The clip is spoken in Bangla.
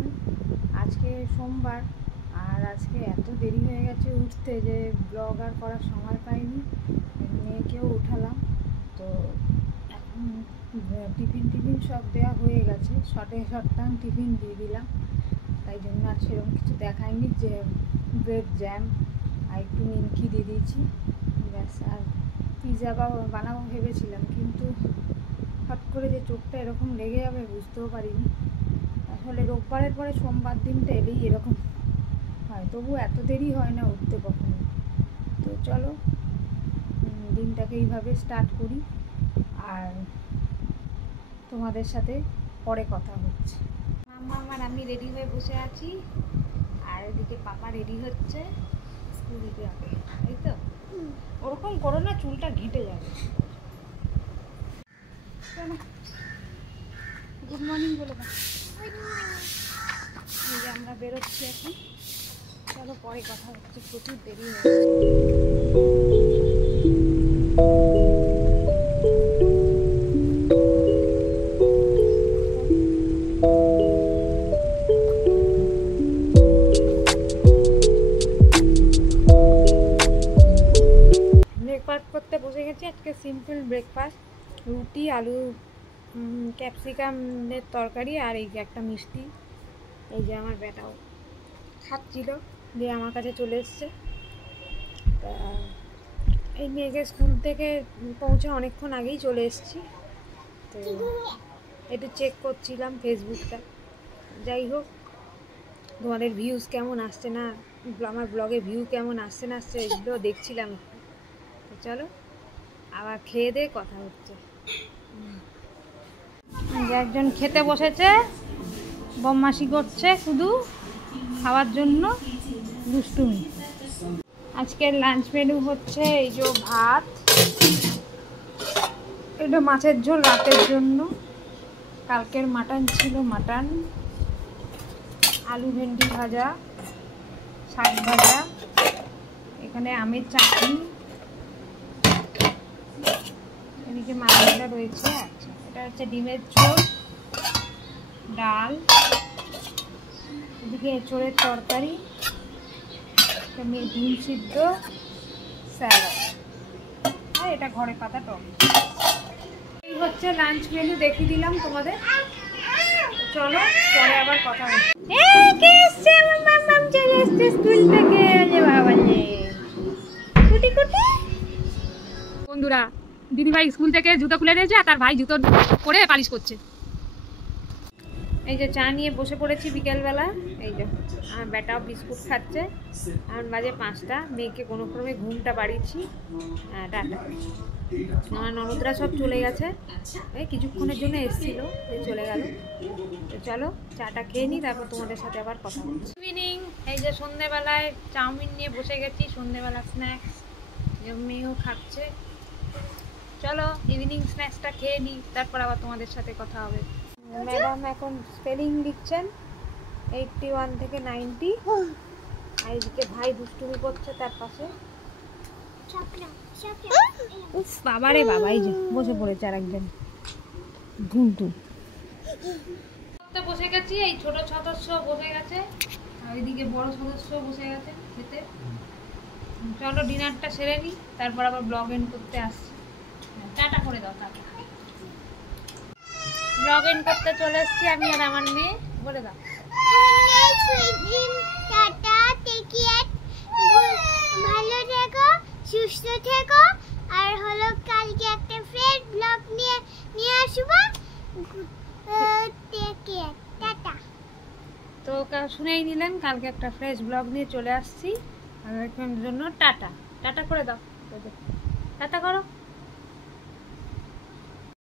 1 আজকে সোমবার আর আজকে এত দেরি হয়ে গেছে উঠতে যে ব্লগ আর করার সময় পাইনি। মেয়েকেও উঠালাম, তো এখন টিফিন সব দেওয়া হয়ে গেছে। শর্টটাং টিফিন দিয়ে দিলাম, তাই জন্য আর সেরকম কিছু দেখায়নি। যে ব্রেড জ্যাম আর একটু নিমকি দিয়ে দিয়েছি ব্যাস। আর পিৎজা বানাবো ভেবেছিলাম, কিন্তু হট করে যে চোখটা এরকম লেগে যাবে বুঝতেও পারিনি। আসলে রোববারের পরে সোমবার দিনটা এলেই এরকম হয়, তবু এত দেরি হয় না উঠতে কখনো। তো চলো দিনটাকে এইভাবে স্টার্ট করি, আর তোমাদের সাথে পরে কথা হচ্ছে। মাম্মা আর আমি রেডি হয়ে বসে আছি, আর এদিকে পাপা রেডি হচ্ছে স্কুল যাবে। তাই তো, ওরকম করো না, চুলটা ঘেঁটে যাবে। গুড মর্নিং বলে দাও। এই যে আমরা বেরোচ্ছি এখন, চলো পরে কথা হচ্ছে, প্রচুর দেরি হয়ে গেছে। ব্রেকফাস্ট করতে বসে গেছি। আজকে সিম্পল ব্রেকফাস্ট, রুটি, আলু ক্যাপসিকামের তরকারি আর এই যে একটা মিষ্টি। এই যে আমার বেটাও খাচ্ছিল, দিয়ে আমার কাছে চলে এসছে। তা এই মেয়েকে স্কুল থেকে পৌঁছে অনেকক্ষণ আগেই চলে এসেছি, তো একটু চেক করছিলাম ফেসবুকটা। যাই হোক, তোমাদের ভিউজ কেমন আসছে না, আমার ব্লগে ভিউ কেমন আসছে না আসছে এগুলো দেখছিলাম। তো চলো আবার খেয়ে দিয়ে কথা হচ্ছে। একজন খেতে বসেছে, বদমাশি করছে শুধু খাওয়ার জন্য, দুষ্টুমি। আজকের লাঞ্চ মেনু হচ্ছে এই যে ভাত, এটা মাছের ঝোল রাতের জন্য, কালকের মাটন ছিল, মাটন, আলু ভেন্ডি ভাজা, শাক ভাজা, এখানে আমের চাটনি, এদিকে মাছ ভাজা রয়েছে। আচ্ছা, এটা হচ্ছে ডিমের ঝোল, ডাল, এদিকে এঁচোড়ের তরকারি, ডিম সিদ্ধ, স্যালাড, আর এটা ঘরে পাতা টক। এই হচ্ছে লাঞ্চ মেনু, দেখিয়ে দিলাম তোমাদের। চলো পরে আবার কথা হচ্ছে। চলে এসছে স্কুল থেকে, বন্ধুরা দিদিভাই স্কুল থেকে জুতো খুলে দিয়েছে, আর তার ভাই জুতো পরে পালিশ করছে। এই যে চা নিয়ে বসে পড়েছি বিকেলবেলা। এই যে আমার বেটাও বিস্কুট খাচ্ছে। এখন বাজে 5টা, মেয়েকে কোনো ক্রমে ঘুমটা বাড়িয়েছি। টাটা। আমার ননদরা সব চলে গেছে, এই কিছুক্ষণের জন্য এসেছিল, চলে গেল। তো চলো চাটা খেয়ে নিই, তারপর তোমাদের সাথে আবার কথা হচ্ছে। ইভিনিং, এই যে সন্ধ্যেবেলায় চাউমিন নিয়ে বসে গেছি, সন্ধ্যেবেলা স্ন্যাক্স, মেয়েও খাচ্ছে। চলো ইভিনিং স্ন্যাক্সটা খেয়ে নিই, তারপর আবার তোমাদের সাথে কথা হবে। ম্যাডাম এখন স্পেলিং লিখছেন 81 থেকে 90, আর এদিকে ভাই দুষ্টুমি করছে তার পাশে। উফ বাবারে বাবা, এই যে বসে পড়েছে আর একজন ঘুমটু। বসে গেছি, এই ছোট সদস্য বসে গেছে, আর ওইদিকে বড় সদস্য বসে গেছে খেতে। চলো ডিনারটা সেরে নিই, তারপর আবার ব্লগ এন্ড করতে আসছি। টাটা করে দাও। টাটা। ব্লগ এন্ড করতে চলে এসেছি আমি আর আমার মেয়ে, বলে দাও। ভালো থেকো, সুস্থ থেকো, আর হলো কালকে একটা ফ্রেশ ব্লগ নিয়ে আসবো। টাটা। তো শুনেই নিলেন, কালকে একটা ফ্রেশ ব্লগ নিয়ে চলে আসছি। আর এখন জন্য টাটা। টাটা করে দাও, টাটা করো।